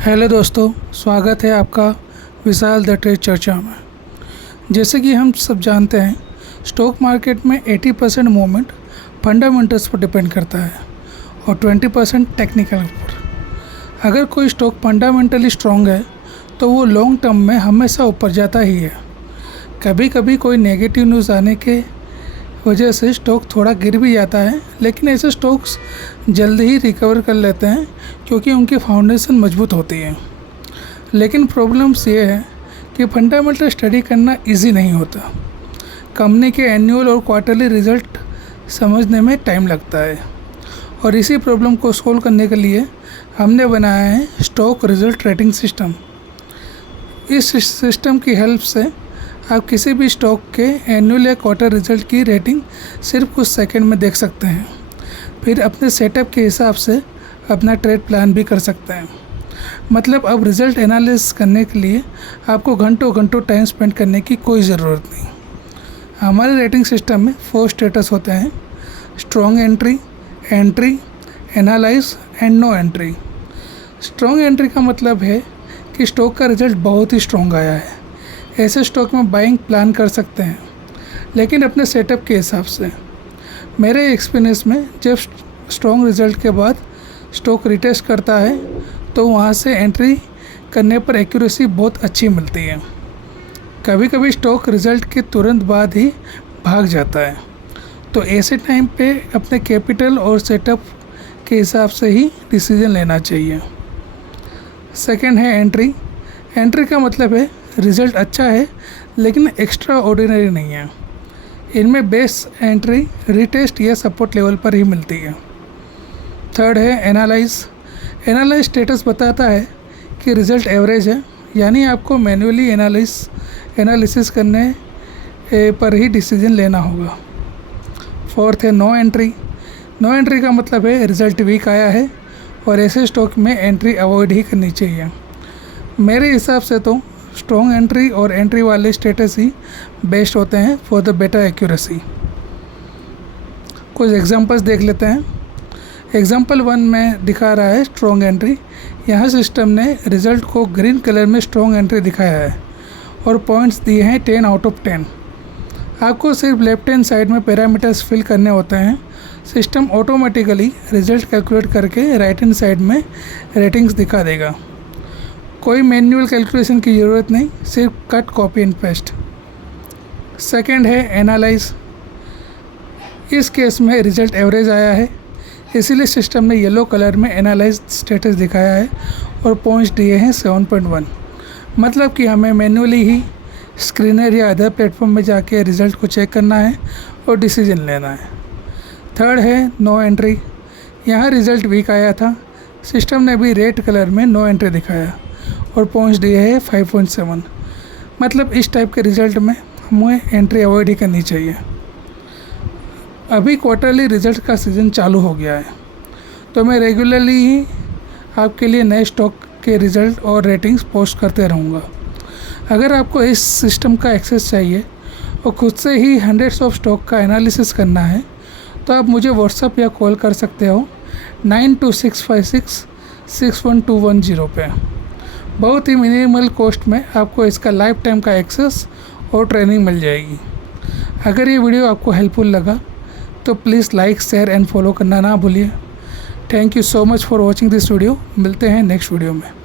Hello दोस्तों, स्वागत है आपका विशाल द ट्रेड चर्चा में। जैसे कि हम सब जानते हैं, स्टॉक मार्केट में 80% मूवमेंट फंडामेंटल्स पर डिपेंड करता है और 20% टेक्निकल पर। अगर कोई स्टॉक फंडामेंटली स्ट्रॉन्ग है तो वो लॉन्ग टर्म में हमेशा ऊपर जाता ही है। कभी कभी कोई नेगेटिव न्यूज़ आने के वजह से स्टॉक थोड़ा गिर भी जाता है, लेकिन ऐसे स्टॉक्स जल्दी ही रिकवर कर लेते हैं क्योंकि उनकी फाउंडेशन मजबूत होती है। लेकिन प्रॉब्लम्स ये है कि फंडामेंटल स्टडी करना इजी नहीं होता। कंपनी के एनुअल और क्वार्टरली रिजल्ट समझने में टाइम लगता है और इसी प्रॉब्लम को सोल्व करने के लिए हमने बनाया है स्टॉक रिजल्ट रेटिंग सिस्टम। इस सिस्टम की हेल्प से आप किसी भी स्टॉक के एनुअल या क्वार्टर रिजल्ट की रेटिंग सिर्फ कुछ सेकंड में देख सकते हैं, फिर अपने सेटअप के हिसाब से अपना ट्रेड प्लान भी कर सकते हैं। मतलब अब रिज़ल्ट एनालिसिस करने के लिए आपको घंटों घंटों टाइम स्पेंड करने की कोई ज़रूरत नहीं। हमारे रेटिंग सिस्टम में 4 स्टेटस होते हैं: strong entry, entry, analyse and no entry. Strong entry का मतलब है कि स्टॉक का रिजल्ट बहुत ही स्ट्रॉन्ग आया है। ऐसे स्टॉक में बाइंग प्लान कर सकते हैं, लेकिन अपने सेटअप के हिसाब से। मेरे एक्सपीरियंस में जब स्ट्रॉन्ग रिजल्ट के बाद स्टॉक रिटेस्ट करता है तो वहाँ से एंट्री करने पर एक्यूरेसी बहुत अच्छी मिलती है। कभी कभी स्टॉक रिजल्ट के तुरंत बाद ही भाग जाता है, तो ऐसे टाइम पे अपने कैपिटल और सेटअप के हिसाब से ही डिसीजन लेना चाहिए। सेकंड है एंट्री। एंट्री का मतलब है रिज़ल्ट अच्छा है लेकिन एक्स्ट्रा ऑर्डिनरी नहीं है। इनमें बेस एंट्री रिटेस्ट या सपोर्ट लेवल पर ही मिलती है। थर्ड है एनालाइज। एनालाइज स्टेटस बताता है कि रिज़ल्ट एवरेज है, यानी आपको मैन्युअली एनालिसिस करने पर ही डिसीजन लेना होगा। फोर्थ है नो एंट्री। नो एंट्री का मतलब है रिज़ल्ट वीक आया है और ऐसे स्टॉक में एंट्री अवॉइड ही करनी चाहिए। मेरे हिसाब से तो स्ट्रॉन्ग एंट्री और एंट्री वाले स्टेटस ही बेस्ट होते हैं फॉर द बेटर एक्यूरेसी। कुछ एग्जांपल्स देख लेते हैं। एग्जांपल 1 में दिखा रहा है स्ट्रॉन्ग एंट्री। यहाँ सिस्टम ने रिज़ल्ट को ग्रीन कलर में स्ट्रॉन्ग एंट्री दिखाया है और पॉइंट्स दिए हैं 10 आउट ऑफ 10। आपको सिर्फ लेफ्ट हैंड साइड में पैरामीटर्स फिल करने होते हैं। सिस्टम ऑटोमेटिकली रिज़ल्ट कैलकुलेट करके राइट हैंड साइड में रेटिंग्स दिखा देगा। कोई मैन्युअल कैलकुलेशन की ज़रूरत नहीं, सिर्फ cut, copy and paste. Second है एनालाइज। इस केस में रिज़ल्ट एवरेज आया है, इसीलिए सिस्टम ने येलो कलर में एनालाइज स्टेटस दिखाया है और पॉइंट्स दिए हैं 7.1। मतलब कि हमें मैन्युअली ही स्क्रीनर या अदर प्लेटफॉर्म में जाके रिज़ल्ट को चेक करना है और डिसीजन लेना है। थर्ड है नो एंट्री। यहाँ रिज़ल्ट वीक आया था, सिस्टम ने भी रेड कलर में नो एंट्री दिखाया और पॉइंट्स दिए हैं 5.7। मतलब इस टाइप के रिज़ल्ट में हमें एंट्री अवॉइड ही करनी चाहिए। अभी क्वार्टरली रिज़ल्ट का सीज़न चालू हो गया है, तो मैं रेगुलरली ही आपके लिए नए स्टॉक के रिज़ल्ट और रेटिंग्स पोस्ट करते रहूँगा। अगर आपको इस सिस्टम का एक्सेस चाहिए और खुद से ही हंड्रेड्स ऑफ स्टॉक का एनालिसिस करना है तो आप मुझे व्हाट्सएप या कॉल कर सकते हो 9265661210 पे। बहुत ही मिनिमल कॉस्ट में आपको इसका लाइफ टाइम का एक्सेस और ट्रेनिंग मिल जाएगी। अगर ये वीडियो आपको हेल्पफुल लगा तो please like, share and follow करना ना भूलिए। Thank you so much for watching this video. मिलते हैं नेक्स्ट वीडियो में।